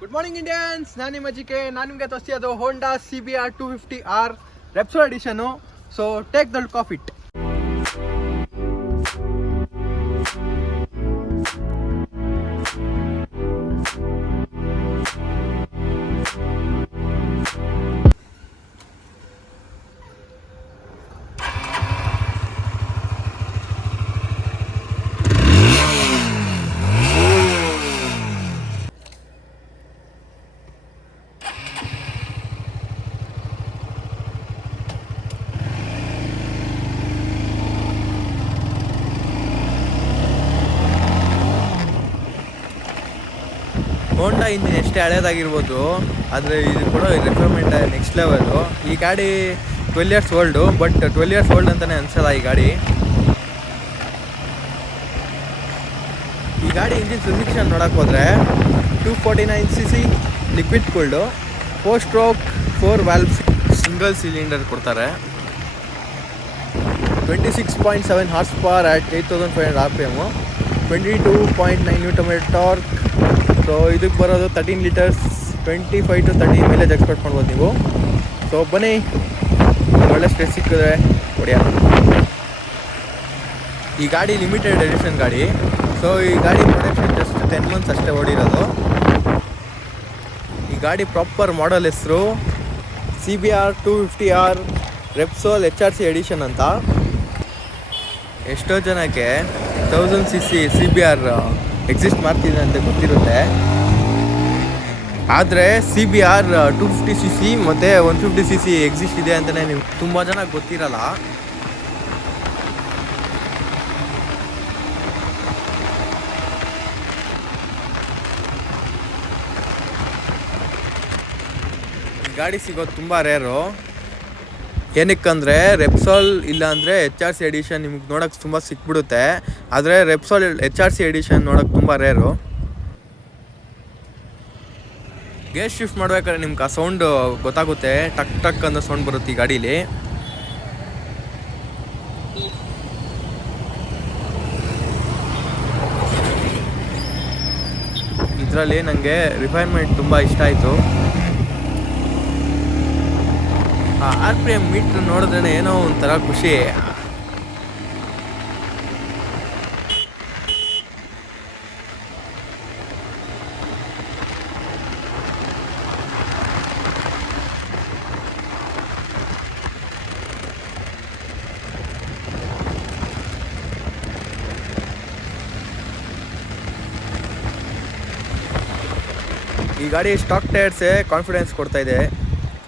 Good morning Indians, ನಾನು ನಿಮ್ಮ GK. ನಾನು ನಿಮಗೆ ತೋರಿಸ್ತಿರೋದು Honda CBR 250R Repsol edition. So take the look of it. Honda engine ಎಷ್ಟೇ ಹಳೇದಾಗಿರ್ಬೋದು, ಆದರೆ ಇದು ಕೂಡ ರಿಫೈನ್ಮೆಂಟ್ ನೆಕ್ಸ್ಟ್ ಲೆವೆಲು. ಈ ಗಾಡಿ 12 years old, but 12 years old ಅಂತಲೇ ಅನಿಸಲ್ಲ ಈ ಗಾಡಿ. ಈ ಗಾಡಿ ಇಂಜಿನ್ ಸ್ಪೆಸಿಫಿಕೇಷನ್ ನೋಡೋಕೆ ಹೋದರೆ 249cc liquid cooled, 4 stroke 4 valve single cylinder ಕೊಡ್ತಾರೆ. 26.7 horse power at 8500 RPM, 22.9 Nm torque. So ಇದಕ್ಕೆ ಬರೋದು 13 ಲೀಟರ್ಸ್, 25 to 30 ಮೈಲೇಜ್ ಎಕ್ಸ್ಪೆಕ್ಟ್ ಮಾಡ್ಬೋದು ನೀವು. ಸೊ ಬನ್ನಿ, ಒಳ್ಳೆ ಸ್ಟ್ರೆಸ್ ಸಿಕ್ಕಿದ್ರೆ ಹೊಡಿಯ. ಈ ಗಾಡಿ ಲಿಮಿಟೆಡ್ ಎಡಿಷನ್ ಗಾಡಿ. ಸೊ ಈ ಗಾಡಿ ಪ್ರೊಡಕ್ಷನ್ ಜಸ್ಟ್ 10 months ಅಷ್ಟೇ ಓಡಿರೋದು. ಈ ಗಾಡಿ ಪ್ರಾಪರ್ ಮಾಡೆಲ್ ಹೆಸರು CBR 250R ರೆಪ್ಸೋಲ್ HRC ಎಡಿಷನ್ ಅಂತ. ಎಷ್ಟೋ ಜನಕ್ಕೆ 1000cc CBR ಎಕ್ಸಿಸ್ಟ್ ಮಾಡ್ತಿದೆ ಅಂತ ಗೊತ್ತಿರುತ್ತೆ, ಆದರೆ CBR 250cc ಮತ್ತು 150cc ಎಕ್ಸಿಸ್ಟ್ ಇದೆ ಅಂತಲೇ ನೀವು ತುಂಬ ಜನ ಗೊತ್ತಿರಲ್ಲ. ಗಾಡಿ ಸಿಗೋದು ತುಂಬ ರೇರು. ಏನಕ್ಕಂದರೆ ರೆಪ್ಸೋಲ್ ಇಲ್ಲಾಂದರೆ HRC ಎಡಿಷನ್ ನಿಮ್ಗೆ ನೋಡೋಕ್ಕೆ ತುಂಬ ಸಿಕ್ಬಿಡುತ್ತೆ, ಆದರೆ ರೆಪ್ಸೋಲ್ HRC ಎಡಿಷನ್ ನೋಡೋಕ್ಕೆ ತುಂಬ ರೇರು. ಗೇರ್ ಶಿಫ್ಟ್ ಮಾಡ್ಬೇಕಾದ್ರೆ ನಿಮ್ಗೆ ಆ ಸೌಂಡು ಗೊತ್ತಾಗುತ್ತೆ, ಟಕ್ ಟಕ್ ಅನ್ನೋ ಸೌಂಡ್ ಬರುತ್ತೆ ಈ ಗಾಡೀಲಿ. ಇದರಲ್ಲಿ ನನಗೆ ರಿಫೈನ್ಮೆಂಟ್ ತುಂಬ ಇಷ್ಟ ಆಯಿತು. RPM ಮೀಟ್ರ್ ನೋಡಿದ್ರೆ ಏನೋ ಒಂಥರ ಖುಷಿ. ಈ ಗಾಡಿ ಸ್ಟಾಕ್ ಟೈರ್ಸೇ ಕಾನ್ಫಿಡೆನ್ಸ್ ಕೊಡ್ತಾ ಇದೆ.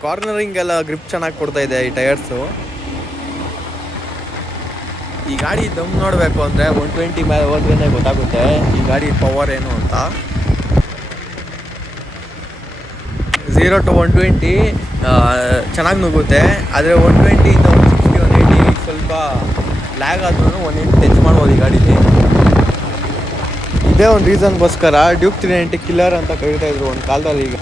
ಕಾರ್ನರಿಂಗ್ ಎಲ್ಲ ಗ್ರಿಪ್ ಚೆನ್ನಾಗಿ ಕೊಡ್ತಾ ಇದೆ ಈ ಟೈರ್ಸು. ಈ ಗಾಡಿ ದಮ್ ನೋಡಬೇಕು ಅಂದರೆ 120 ಮೇಲೆ ಹೋದ್ರೇ ಗೊತ್ತಾಗುತ್ತೆ ಈ ಗಾಡಿ ಪವರ್ ಏನು ಅಂತ. 0 to 120 ಚೆನ್ನಾಗಿ ನುಗ್ಗುತ್ತೆ, ಆದರೆ 120 160 180 ಸ್ವಲ್ಪ ಲ್ಯಾಗ್ ಆದ್ರೂ 180 ಟಚ್ ಮಾಡ್ಬೋದು ಈ ಗಾಡೀಲಿ. ಇದೇ ಒಂದು ರೀಸನ್ಗೋಸ್ಕರ ಡ್ಯೂಕ್ 390 ಕಿಲ್ಲರ್ ಅಂತ ಕರೀತಾ ಇದ್ರು ಒಂದು ಕಾಲದಲ್ಲಿ. ಈಗ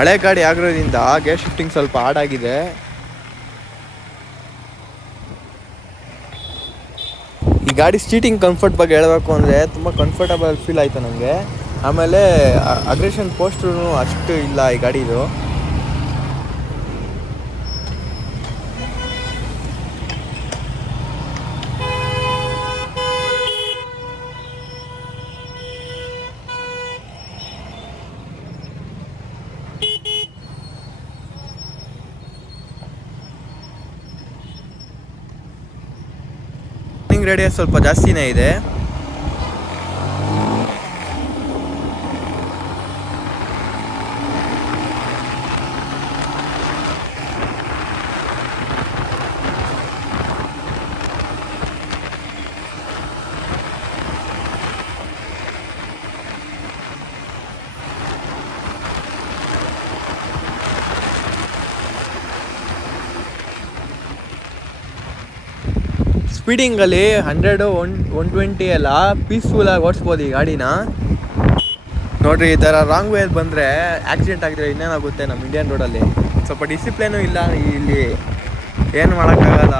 ಹಳೆ ಗಾಡಿ ಆಗಿರೋದ್ರಿಂದ ಗೇರ್ ಶಿಫ್ಟಿಂಗ್ ಸ್ವಲ್ಪ ಹಾರ್ಡಾಗಿದೆ. ಈ ಗಾಡಿ ಸೀಟಿಂಗ್ ಕಂಫರ್ಟ್ ಬಗ್ಗೆ ಹೇಳಬೇಕು ಅಂದರೆ ತುಂಬ ಕಂಫರ್ಟಬಲ್ ಫೀಲ್ ಆಯಿತು ನನಗೆ. ಆಮೇಲೆ ಅಗ್ರೆಷನ್ ಪೋಸ್ಟ್ರೂ ಅಷ್ಟು ಇಲ್ಲ ಈ ಗಾಡಿದು. ರೇಡಿಯಸ್ ಸ್ವಲ್ಪ ಜಾಸ್ತಿನೇ ಇದೆ. ಸ್ಪೀಡಿಂಗಲ್ಲಿ 100, 120 ಎಲ್ಲ ಪೀಸ್ಫುಲ್ಲಾಗಿ ಓಡಿಸ್ಬೋದು ಈ ಗಾಡಿನ. ನೋಡಿರಿ, ಈ ಥರ ರಾಂಗ್ ವೇಯಲ್ಲಿ ಬಂದರೆ ಆಕ್ಸಿಡೆಂಟ್ ಆಗಿದ್ರೆ ಇನ್ನೇನಾಗುತ್ತೆ ನಮ್ಮ ಇಂಡಿಯನ್ ರೋಡಲ್ಲಿ. ಸ್ವಲ್ಪ ಡಿಸಿಪ್ಲಿನೂ ಇಲ್ಲ ಇಲ್ಲಿ, ಏನು ಮಾಡೋಕ್ಕಾಗಲ್ಲ.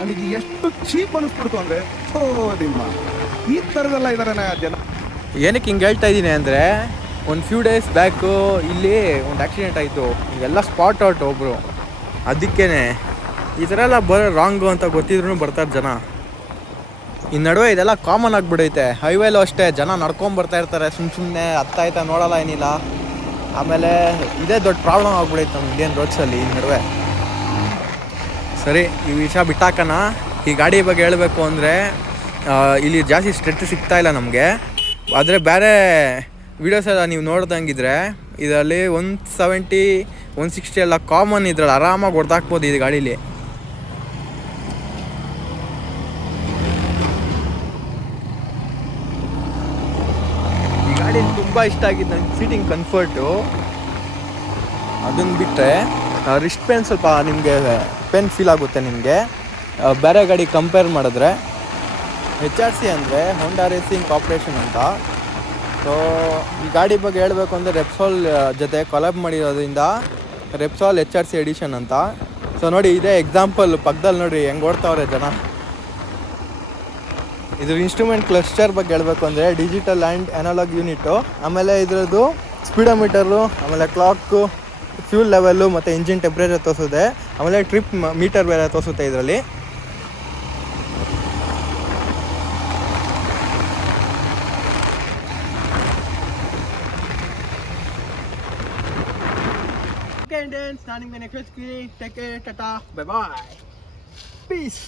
ನನಗೆ ಎಷ್ಟು ಚೀಪ್ ಅನಿಸ್ಬಿಡ್ತು ಅಂದರೆ, ಈ ಥರದೆಲ್ಲ ಇದ್ದಾರೆ ಜನ. ಏನಕ್ಕೆ ಹಿಂಗೆ ಹೇಳ್ತಾ ಇದ್ದೀನಿ ಅಂದರೆ, ಒಂದು ಫ್ಯೂ ಡೇಸ್ ಬ್ಯಾಕು ಇಲ್ಲಿ ಒಂದು ಆಕ್ಸಿಡೆಂಟ್ ಆಯಿತು. ಎಲ್ಲ ಸ್ಪಾಟ್ ಔಟ್ ಒಬ್ಬರು. ಅದಕ್ಕೇ ಈ ಥರ ಎಲ್ಲ ರಾಂಗು ಅಂತ ಗೊತ್ತಿದ್ರೂ ಬರ್ತಾರೆ ಜನ. ಈ ನಡುವೆ ಇದೆಲ್ಲ ಕಾಮನ್ ಆಗಿಬಿಡೈತೆ. ಹೈವೇಲೂ ಅಷ್ಟೇ, ಜನ ನಡ್ಕೊಂಬರ್ತಾ ಇರ್ತಾರೆ ಸುಮ್ಮನೆ, ಹತ್ತಾಯ್ತಾ ನೋಡೋಲ್ಲ, ಏನಿಲ್ಲ. ಆಮೇಲೆ ಇದೇ ದೊಡ್ಡ ಪ್ರಾಬ್ಲಮ್ ಆಗ್ಬಿಡೈತೆ ನಮ್ಮ ಇಂಡಿಯನ್ ರೋಡ್ಸಲ್ಲಿ ಈ ನಡುವೆ. ಸರಿ, ಈ ವಿಷಯ ಬಿಟ್ಟಾಕನ. ಈ ಗಾಡಿ ಬಗ್ಗೆ ಹೇಳಬೇಕು ಅಂದರೆ, ಇಲ್ಲಿ ಜಾಸ್ತಿ ಸ್ಟ್ರೆಚ್ ಸಿಗ್ತಾಯಿಲ್ಲ ನಮಗೆ. ಆದರೆ ಬೇರೆ ವೀಡಿಯೋಸ್ ಎಲ್ಲ ನೀವು ನೋಡ್ದಂಗಿದ್ರೆ ಇದರಲ್ಲಿ 170, 160 ಎಲ್ಲ ಕಾಮನ್. ಇದ್ರಲ್ಲಿ ಆರಾಮಾಗಿ ಹೊಡೆದಾಕ್ಬೋದು ಈ ಗಾಡೀಲಿ. ಗಾಡಿ ತುಂಬ ಇಷ್ಟ ಆಗಿದ್ದು ನನಗೆ ಸೀಟಿಂಗ್ ಕಂಫರ್ಟು. ಅದನ್ನು ಬಿಟ್ಟರೆ ರಿಸ್ಟ್ ಪೇನ್ ಸ್ವಲ್ಪ ನಿಮಗೆ ಪೇನ್ ಫೀಲ್ ಆಗುತ್ತೆ ನಿಮಗೆ ಬೇರೆ ಗಾಡಿ ಕಂಪೇರ್ ಮಾಡಿದ್ರೆ. HRC ಅಂದರೆ ಹೋಂಡಾ ರೇಸಿಂಗ್ ಕಾರ್ಪೊರೇಷನ್ ಅಂತ. ಸೊ ಈ ಗಾಡಿ ಬಗ್ಗೆ ಹೇಳಬೇಕು ಅಂದರೆ ರೆಪ್ಸಾಲ್ ಜೊತೆ ಕೊಲಾಬ್ ಮಾಡಿರೋದ್ರಿಂದ ರೆಪ್ಸಾಲ್ HRC ಎಡಿಷನ್ ಅಂತ. ಸೊ ನೋಡಿ, ಇದೇ ಎಕ್ಸಾಂಪಲ್ ಪಕ್ಕದಲ್ಲಿ ನೋಡಿ ಹೆಂಗೆ ಓಡ್ತಾವ್ರೆ ಜನ. ಇದು ಇನ್ಸ್ಟ್ರೂಮೆಂಟ್ ಕ್ಲಸ್ಟರ್ ಬಗ್ಗೆ ಹೇಳಬೇಕು ಅಂದರೆ ಡಿಜಿಟಲ್ ಆ್ಯಂಡ್ ಅನಲಾಗ್ ಯೂನಿಟು. ಆಮೇಲೆ ಇದರದ್ದು ಸ್ಪೀಡೋಮೀಟರು, ಆಮೇಲೆ ಕ್ಲಾಕು, ಫ್ಯೂಲ್ ಲೆವೆಲ್ಲು ಮತ್ತು ಇಂಜಿನ್ ಟೆಂಪ್ರೇಚರ್ ತೋರಿಸುತ್ತೆ. ಆಮೇಲೆ ಟ್ರಿಪ್ ಮೀಟರ್ ಬೇರೆ ತೋರಿಸುತ್ತೆ ಇದರಲ್ಲಿ. ಓಕೆ ಇಂಡಿಯನ್ಸ್, ನಾನು ನಿಮಗೆ ನೆಕ್ಸ್ಟ್ ಟೇಕ್ ಕೇರ್, ಟಾಟಾ, ಬೈ ಬಾಯ್, ಪೀಸ್.